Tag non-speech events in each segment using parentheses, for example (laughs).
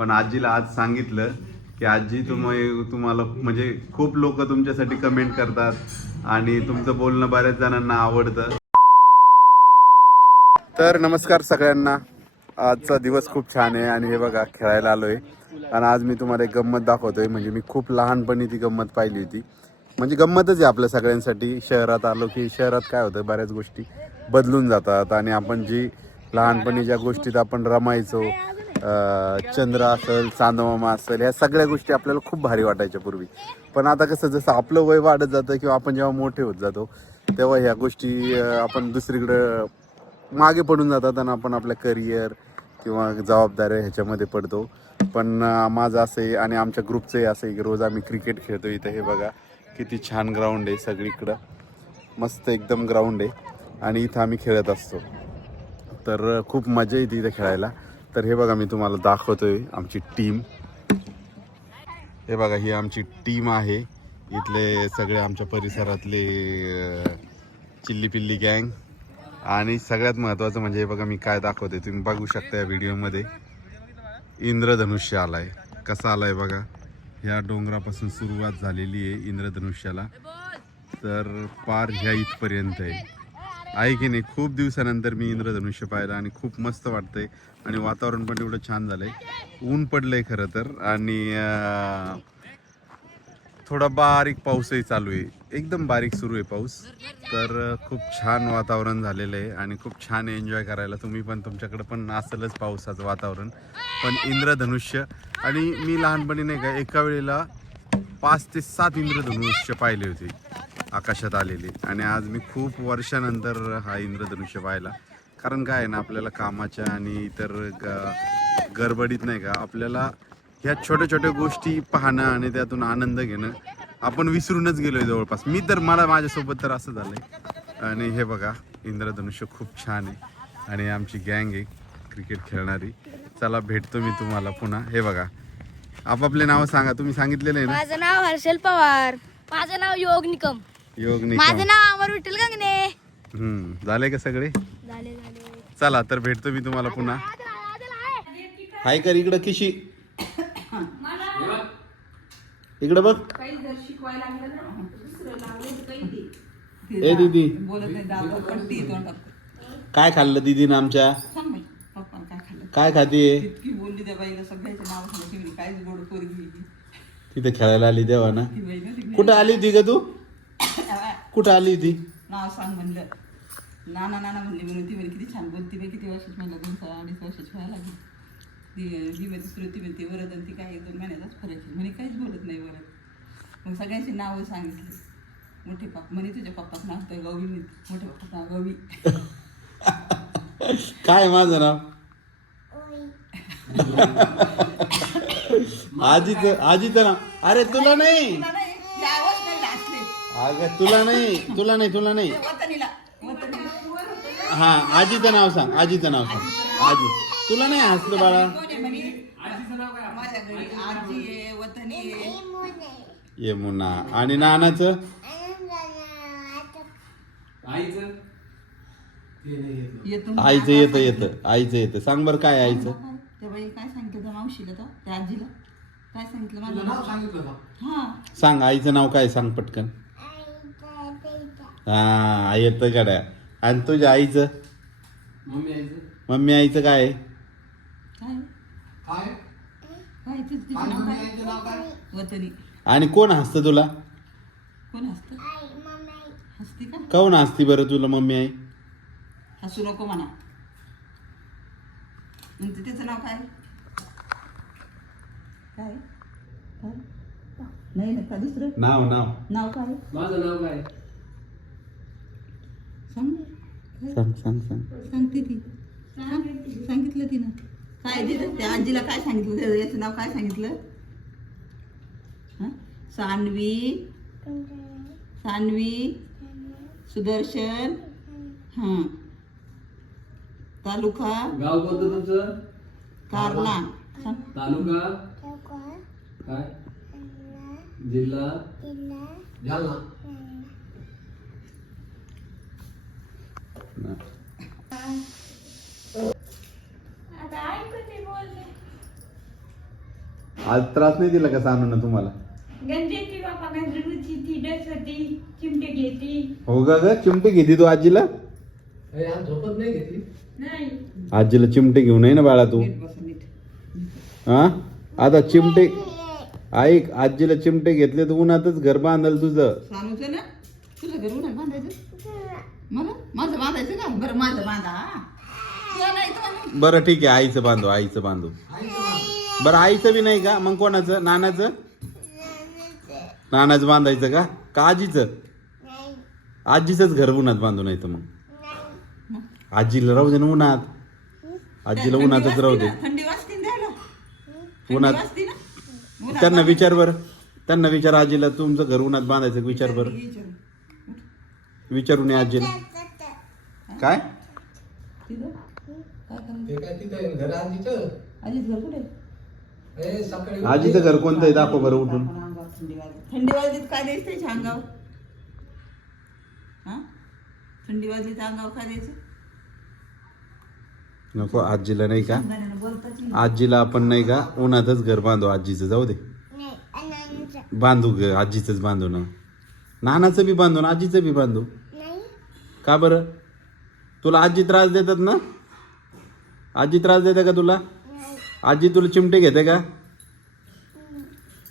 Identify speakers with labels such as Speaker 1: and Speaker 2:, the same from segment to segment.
Speaker 1: पण आजीला आज सांगितलं की आजी तुम्ही तुम्हाला म्हणजे खूप लोक तुमच्यासाठी कमेंट करतात आणि तुमचं बोलणं बऱ्याच जणांना आवडतं. तर नमस्कार सगळ्यांना. आजचा दिवस खूप छान आहे आणि हे बघा खेळायला आलोय. आणि आज मी तुम्हाला एक गंमत दाखवतोय. म्हणजे मी खूप लहानपणी ती गंमत पाहिली होती. म्हणजे गंमतच आहे आपल्या सगळ्यांसाठी. शहरात आलो की शहरात काय होतं? बऱ्याच गोष्टी बदलून जातात आणि आपण जी लहानपणी ज्या गोष्टीत आपण रमायचो चंद्र असेल चांदमामा असेल ह्या सगळ्या गोष्टी आपल्याला खूप भारी वाटायच्या पूर्वी. पण आता कसं जसं आपलं वय वाढत जातं किंवा आपण जेव्हा मोठे होत जातो तेव्हा ह्या गोष्टी आपण दुसरीकडं मागे पडून जातात आणि आपण आपल्या करिअर किंवा जबाबदाऱ्या ह्याच्यामध्ये पडतो. पण माझं असं आहे आणि आमच्या ग्रुपचंही असं आहे की रोज आम्ही क्रिकेट खेळतो इथं हे बघा किती छान ग्राउंड आहे सगळीकडं. मस्त एकदम ग्राउंड आहे. आणि इथं आम्ही खेळत असतो. तर खूप मजा येते इथं खेळायला. तर हे बघा मी तुम्हाला दाखवतोय आमची टीम. हे बघा ही आमची टीम आहे. इथले सगळे आमच्या परिसरातले चिल्ली पिल्ली गँग. आणि सगळ्यात महत्त्वाचं म्हणजे हे बघा मी काय दाखवते तुम्ही बघू शकता या व्हिडिओमध्ये. इंद्रधनुष्य आलाय. कसा आलाय बघा? ह्या डोंगरापासून सुरुवात झालेली आहे इंद्रधनुष्याला. तर पार ह्या इथपर्यंत आहे. आहे की नाही खूप दिवसानंतर मी इंद्रधनुष्य पाहिलं आणि खूप मस्त वाटतंय. आणि वातावरण पण एवढं छान झालंय. ऊन पडलंय खरं तर. आणि थोडा बारीक पाऊसही चालू आहे. एकदम बारीक सुरू आहे पाऊस. तर खूप छान वातावरण झालेलं आहे आणि खूप छान एन्जॉय करायला तुम्ही पण तुमच्याकडे पण असेलच पावसाचं वातावरण. पण इंद्रधनुष्य आणि मी लहानपणी नाही का एका वेळेला पाच ते सात इंद्रधनुष्य पाहिले होते. आकाशात आलेले. आणि आज मी खूप वर्षानंतर हा इंद्रधनुष्य पाहिला. कारण काय आहे ना आपल्याला कामाच्या आणि इतर ग- गडबडीत नाही का आपल्याला ह्या छोट्या छोट्या गोष्टी पाहणं आणि त्यातून आनंद घेणं आपण विसरूनच गेलोय जवळपास. मी तर मला माझ्यासोबत तर असं झालंय. आणि हे बघा इंद्रधनुष्य खूप छान आहे. आणि आमची गँग आहे क्रिकेट खेळणारी. चला भेटतो मी तुम्हाला पुन्हा. हे बघा आपापले नाव सांगा. तुम्ही सांगितलेलं आहे ना?
Speaker 2: माझं नाव हर्षल पवार. माझं नाव योग निकम
Speaker 1: योग
Speaker 2: माझं नाव अमर विठ्ठल गंगणे
Speaker 1: हम्म झाले का सगळे?
Speaker 2: झाले झाले.
Speaker 1: चला तर भेटतो मी तुम्हाला पुन्हा. हाय कर इकडं किशी. इकडं बघ. ए दीदी.
Speaker 3: बोलत नाही दादा पट्टी तोंडात.
Speaker 1: काय खाल्लं दीदीनं आमच्या?
Speaker 3: सांग बाई पप्पाला काय खाल्लं?
Speaker 1: काय खातीये. तिथे खेळायला आली तेव्हा ना. कुठं आली होती का तू? कुठं आली होती
Speaker 3: नाव सांग म्हणलं. नाना नाना म्हणली म्हणून ती म्हणे किती छान बोलती बाई किती वर्षाची म्हणलं दोन सहा अडीच वर्षाची व्हायला लागली. ती ही मध्ये श्रुती म्हणते वरद आणि ती काय दोन महिन्याचाच फरक आहे. म्हणे काहीच बोलत नाही वरद. मग सगळ्यांची नावं सांगितली. मोठे पप्पा म्हणे तुझ्या पप्पाचं नाव तर गौरी म्हणते. मोठ्या पप्पाचं नाव गौरी. (laughs)
Speaker 1: काय माझं नाव? आजीचं आजीचं नाव. अरे तुला नाही. अगं तुला नाही तुला नाही तुला नाही. हा आजीचं नाव सांग आजीचं नाव सांग. आजी. तुला नाही हसलं बाळा?
Speaker 3: कोण आहे म्हणे? माझ्या घरी आजी आहे वतनी आहे
Speaker 1: यमुना आणि नानाचं
Speaker 3: येतो.
Speaker 1: आईचं येतं येतं. आईचं येतं. सांग बरं काय आईचं.
Speaker 3: काय सांगितलं मावशीला त्या आजीला? काय सांगितलं? माझं हा.
Speaker 1: सांग आईचं नाव काय सांग पटकन. हा येतं गड्या. आणि तुझ्या आईचं? मम्मी आईचं. काय? आहे?
Speaker 3: काय? काय तिचं तिचं नाव काय? वतनी.
Speaker 1: आणि कोण हसतं तुला?
Speaker 3: कोण हसत? हसती का?
Speaker 1: कोण हसती बरं तुला मम्मी आई?
Speaker 3: हसू नको म्हणा. म्हणते तिचं नाव काय? काय? काय? नाही ना का दुसरं?
Speaker 1: नाव नाव.
Speaker 3: नाव काय?
Speaker 4: माझं नाव काय?
Speaker 3: सांग?
Speaker 1: सांग सांग सांग.
Speaker 3: सांगते ती. सांग. सांगितलं तिनं. काय दिलं त्या आजीला काय सांगितलं? याचं नाव काय सांगितलं? हं? सान्वी. सान्वी. सुदर्शन. हां. तालुका.
Speaker 4: गाव कोणतं तुमचं?
Speaker 3: कारला. सांग.
Speaker 4: तालुका? काय? जिल्हा. जालना.
Speaker 1: आज त्रास नाही दिला का सानून तुम्हाला?
Speaker 5: गंजेची बापा गंजरूची ती डस होती चिमटे घेती.
Speaker 1: हो का ग चिमटे घेते तू आजीला?
Speaker 4: ए, आज झोपत नाही घेतली
Speaker 5: नाही.
Speaker 1: आजीला चिमटे घेऊन ये ना बाळा तू. हा आता चिमटे ऐक आजीला चिमटे घेतले तर उन्हातच घर बांधल तुझं.
Speaker 3: सानूचं ना? तुझं घर उन्हात बांधायचं? मला माझं बांधायचं का? बरं माझं बांधा. हा. तुला नाही तर म्हणून.
Speaker 1: बरं ठीक आहे आईचं बांधू आईचं बांधू. बरं आईचं बी नाही का? मग कोणाचं? नानाचं? नानाचं बांधायचं का? का आजीचं? आजीचंच घर उन्हात बांधू नाही तर मग. आजीला राहू दे ना उन्हात. आजीला
Speaker 3: थंडी
Speaker 1: उन्हातच
Speaker 3: वाजते
Speaker 1: राहू दे.
Speaker 3: ना, थंडी वाजते ना द्यायला थंडी
Speaker 1: उन्हात.
Speaker 3: वाजते ना? उन्हात
Speaker 1: त्यांना. विचार बरं. त्यांना विचार आजीला तुमचं घर उन्हात बांधायचं का? विचार बरं. विचारून ये आजीला. काय?
Speaker 3: तिथं? काय करायचं?
Speaker 4: ते काय तिथे घर आजीचं?
Speaker 3: आजीच घर कुठे?
Speaker 4: ए सकाळी
Speaker 1: आजीचं घर कोणतं आहे? दाखव बरं उठून.
Speaker 3: आपण अंगावर थंडी वाजली थंडी काय द्यायचं त्याच्या अंगावर? हा? थंडी वाजली तर अंगावर काय द्यायचं?
Speaker 1: नको आजीला नाही का?
Speaker 3: बोलताच.
Speaker 1: आजीला आपण नाही का? उन्हातच घर बांधू. आजीचं जाऊ दे. बांधू ग आजीचंच बांधू ना. नानाचं बी बांधू ना आजीचं बी बांधू. का बरं? तुला आजी त्रास देतात ना? आजी त्रास देते का तुला? आजी तुला चिमटे घेते का?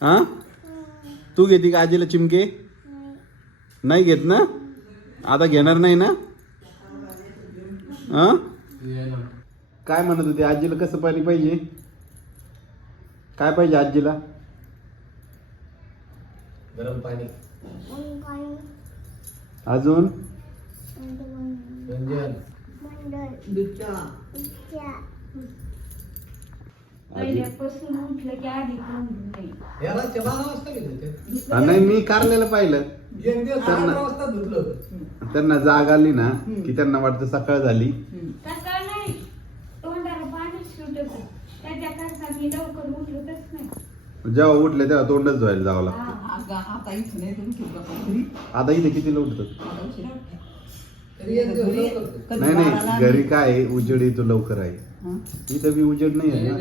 Speaker 1: हा? तू घेते का आजीला चिमके? नाही घेत ना? आता घेणार नाही ना? हा. काय म्हणत होती? आजीला कसं पाणी पाहिजे? काय पाहिजे आजीला?
Speaker 4: गरम पाणी.
Speaker 1: अजून?
Speaker 4: रंजन
Speaker 5: पहिल्यापासून उठलं की आधी कोण नाही.
Speaker 4: याला ते बारा वाजता घेत होते.
Speaker 1: हा, नाही मी कारल्याला पाहिलं.
Speaker 4: एक दिवस
Speaker 1: तर ना.
Speaker 4: अकरा वाजता धुतलं होतं.
Speaker 1: त्यांना जाग आली ना की त्यांना वाटतं सकाळ झाली.
Speaker 5: सकाळ नाही तोंडाला पाणी सुटत त्याच्या करता मी लवकर उठतच नाही.
Speaker 1: जेव्हा उठले तेव्हा तोंडच धुवायला जावं लागतं
Speaker 3: हा, आता इथं नाही तुम्ही
Speaker 1: आता इथे कितीला उठतात?
Speaker 3: आता
Speaker 1: नाही नाही घरी काय आहे, उजेड इथं लवकर आहे. इथं बी उजेड नाही आहे ना?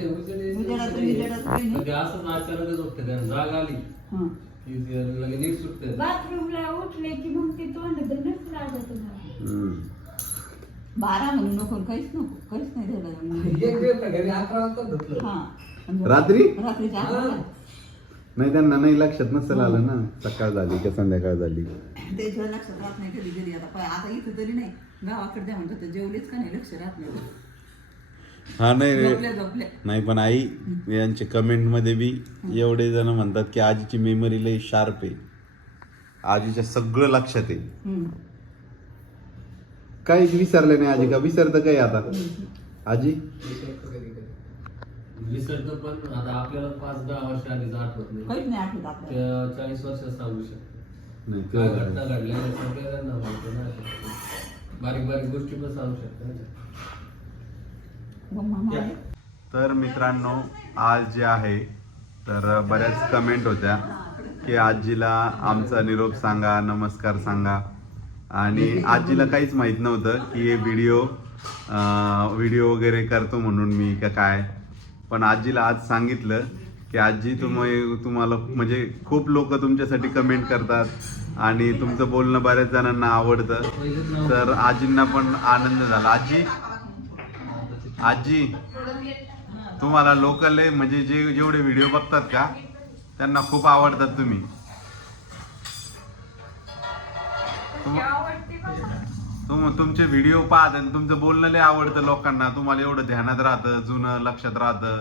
Speaker 4: असं आली.
Speaker 3: हा.
Speaker 4: की ते लगेच नीट सुटतं.
Speaker 5: बाथरूमला उठले की मग ते तोंड धनच लागत मला
Speaker 1: हम्म.
Speaker 3: बारा म्हणून नको काहीच नको काहीच नाही झालं.
Speaker 4: एक दिवस ना घरी अकरा वाजता धुतलं
Speaker 3: हा. आणि
Speaker 1: रात्री?
Speaker 3: रात्रीच्या.
Speaker 1: नाही त्यांना नाही लक्षात नसेल आलं ना. सकाळ झाली का संध्याकाळ झाली?
Speaker 3: लक्षात राहत नाही कधी घरी आता आता इथं तरी नाही. गावाकडे द्या म्हणतात जेवलेच का नाही? लक्ष राहत नाही.
Speaker 1: हा नाही
Speaker 3: झोपल्या झोपल्या.
Speaker 1: नाही पण आई यांचे कमेंटमध्ये बी एवढे जण म्हणतात की आजीची मेमरी लई शार्प आहे. आजीच्या सगळं लक्षात आहे.
Speaker 3: हम्म.
Speaker 1: काहीच विसरले नाही आजी का? विसरतं काय आता? आजी?
Speaker 4: विसरतो पण आता आपल्याला पाच दहा वर्ष आधीच आठवत नाही.
Speaker 3: काहीच नाही आठवत आपल्याला.
Speaker 4: त्या चाळीस वर्षात सांगू शकतो.
Speaker 1: नाही
Speaker 4: काय
Speaker 1: ते-
Speaker 4: घटना घडल्या त्या सगळ्या त्यांना माहिती नाही बारीक बारीक गोष्टी पण सांगू शकतो
Speaker 3: मग मामा आले.
Speaker 1: तर मित्रांनो आज जे आहे तर बऱ्याच कमेंट होत्या की आजीला आमचा निरोप सांगा नमस्कार सांगा. आणि आजीला काहीच माहीत नव्हतं की हे व्हिडिओ व्हिडिओ वगैरे करतो म्हणून मी का काय. पण आजीला आज सांगितलं की आजी तुम्ही तुम्हाला म्हणजे खूप लोक तुमच्यासाठी कमेंट करतात आणि तुमचं बोलणं बऱ्याच जणांना आवडतं. तर आजींना पण आनंद झाला. आजी आजी तुम्हाला लोकल म्हणजे जे जेवढे व्हिडिओ बघतात का त्यांना खूप आवडतात तुम्ही. तुम- तुमचे व्हिडिओ पाहत आणि तुमचं बोलणं लय आवडतं लोकांना. तुम्हाला एवढं ध्यानात राहतं जुनं लक्षात राहतं.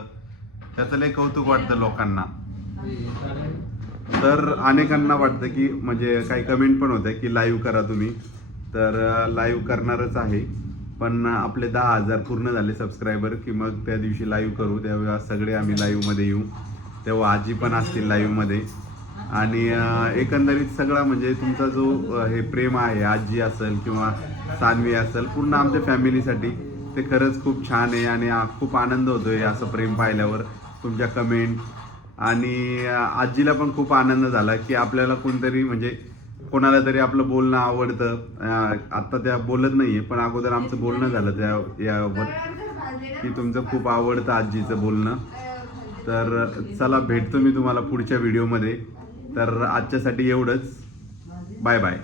Speaker 1: त्याचं लय कौतुक वाटतं लोकांना. तर अनेकांना वाटतं की म्हणजे काही कमेंट पण होत्या की लाईव्ह करा तुम्ही. तर लाईव्ह करणारच आहे. पण आपले दहा हजार पूर्ण झाले सबस्क्रायबर की मग त्या दिवशी लाईव्ह करू. त्यावेळेस सगळे आम्ही लाईव्हमध्ये येऊ. तेव्हा आजी पण असतील लाईव्हमध्ये आणि एकंदरीत सगळा म्हणजे तुमचा जो हे प्रेम आहे आजी असेल किंवा सानवी असेल. पूर्ण आमच्या फॅमिलीसाठी. ते खरंच खूप छान आहे आणि खूप आनंद होतोय असं प्रेम पाहिल्यावर. तुमच्या कमेंट आणि आजीला पण खूप आनंद झाला की आपल्याला कोणतरी म्हणजे कोणाला तरी आपलं बोलणं आवडतं. आत्ता आता त्या बोलत नाहीये पण अगोदर आमचं बोलणं झालं त्या यावर की तुमचं खूप आवडतं आजीचं बोलणं. तर चला भेटतो मी तुम्हाला पुढच्या व्हिडिओमध्ये तर आजच्यासाठी एवढंच. Bye bye.